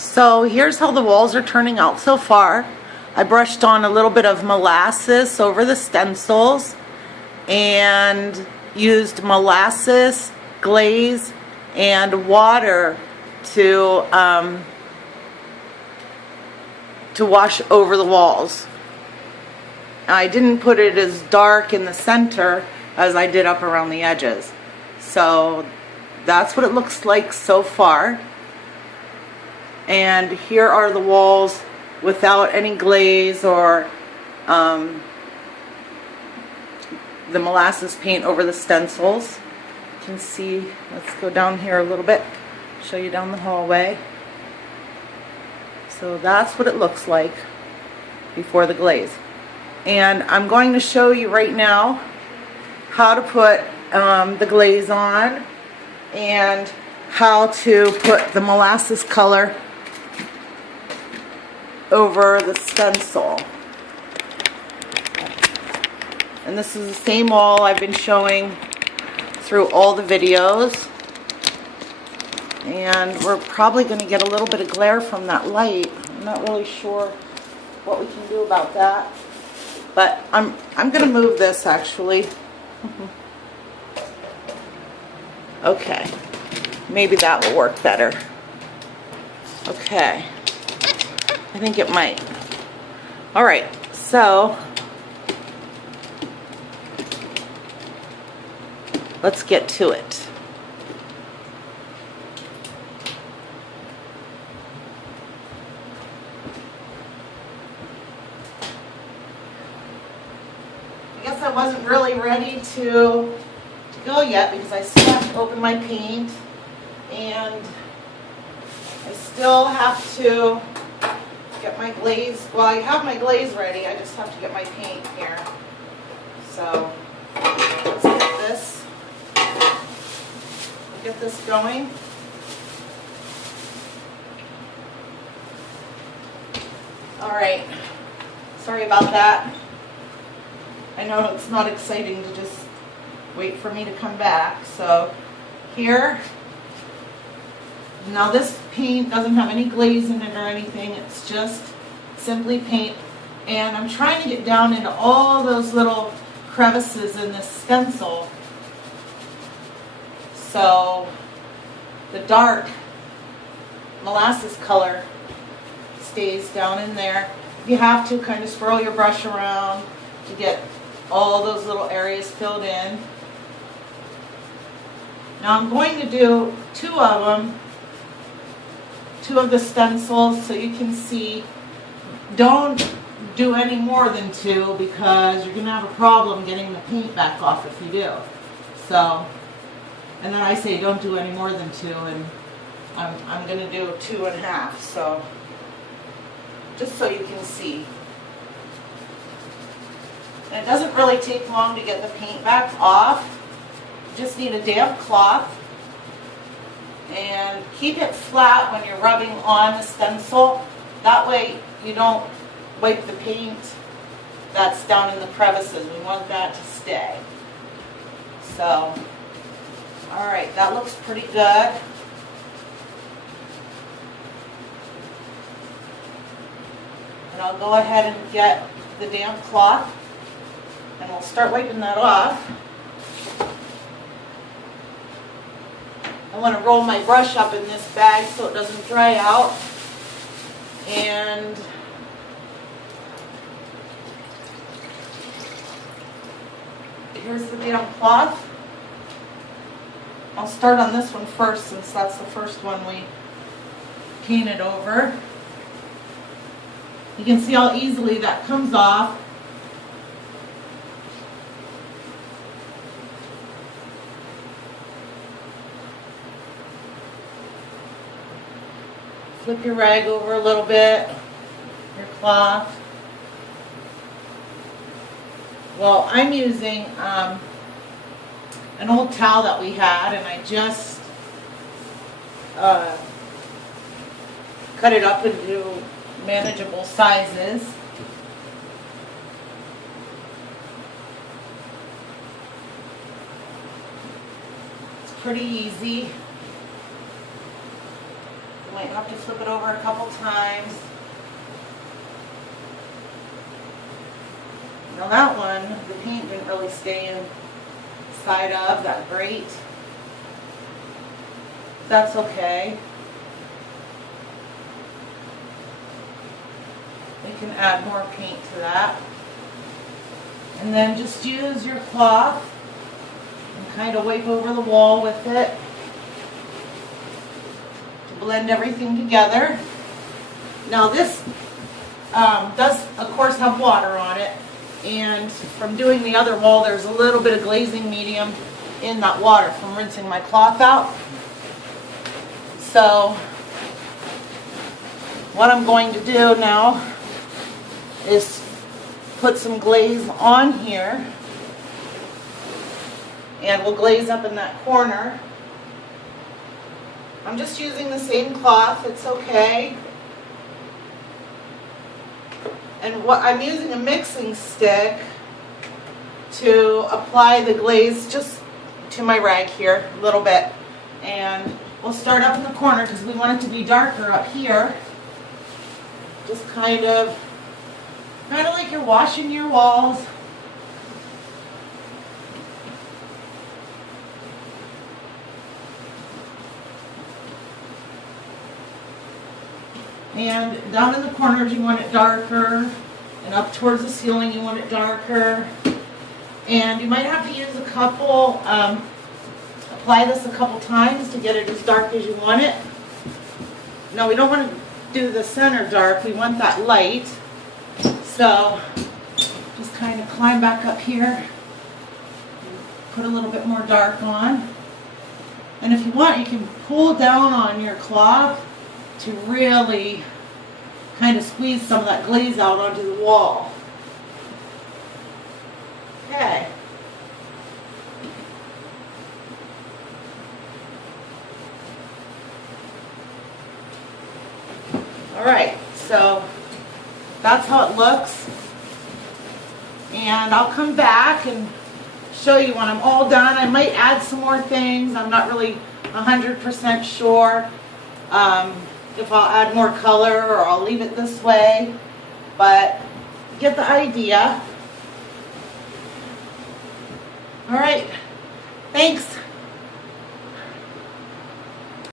So here's how the walls are turning out so far. I brushed on a little bit of molasses over the stencils and used molasses, glaze, and water to wash over the walls. I didn't put it as dark in the center as I did up around the edges. So that's what it looks like so far. And here are the walls without any glaze or the molasses paint over the stencils. You can see, let's go down here a little bit, show you down the hallway. So that's what it looks like before the glaze. And I'm going to show you right now how to put the glaze on and how to put the molasses color over the stencil. And this is the same wall I've been showing through all the videos. And we're probably going to get a little bit of glare from that light. I'm not really sure what we can do about that. But I'm going to move this actually. Okay. Maybe that will work better. Okay. I think it might. Alright, so let's get to it. I guess I wasn't really ready to go yet because I still have to open my paint and I still have to get my glaze. Well, I have my glaze ready. I just have to get my paint here. So let's get this going. All right. Sorry about that. I know it's not exciting to just wait for me to come back. So here. Now this paint doesn't have any glaze in it or anything, it's just simply paint. And I'm trying to get down into all those little crevices in this stencil so the dark molasses color stays down in there. You have to kind of swirl your brush around to get all those little areas filled in. Now I'm going to do two of the stencils so you can see. Don't do any more than two because you're going to have a problem getting the paint back off if you do. So, and then I say don't do any more than two, and I'm going to do 2.5. So, just so you can see. And it doesn't really take long to get the paint back off. You just need a damp cloth. And keep it flat when you're rubbing on the stencil. That way you don't wipe the paint that's down in the crevices. We want that to stay. So, alright, that looks pretty good. And I'll go ahead and get the damp cloth and we'll start wiping that off. I want to roll my brush up in this bag so it doesn't dry out. And here's the damp cloth. I'll start on this one first since that's the first one we painted over. You can see how easily that comes off. Flip your rag over a little bit, your cloth. Well, I'm using an old towel that we had, and I just cut it up into manageable sizes. It's pretty easy. You might have to flip it over a couple times. Now that one, the paint didn't really stay inside of that grate. That's okay. You can add more paint to that. And then just use your cloth and kind of wipe over the wall with it to blend everything together. Now this does, of course, have water on it. And from doing the other wall, there's a little bit of glazing medium in that water from rinsing my cloth out. So what I'm going to do now is put some glaze on here, and we'll glaze up in that corner. I'm just using the same cloth, it's okay. And what I'm using a mixing stick to apply the glaze just to my rag here a little bit. And we'll start up in the corner because we want it to be darker up here. Just kind of like you're washing your walls. And down in the corners you want it darker, and up towards the ceiling you want it darker. And you might have to use a couple, apply this a couple times to get it as dark as you want it. No, we don't want to do the center dark, we want that light. So just kind of climb back up here, put a little bit more dark on. And if you want, you can pull down on your cloth to really kind of squeeze some of that glaze out onto the wall. Okay. All right, so that's how it looks. And I'll come back and show you when I'm all done. I might add some more things. I'm not really 100% sure if I'll add more color or I'll leave it this way, but you get the idea. All right, thanks.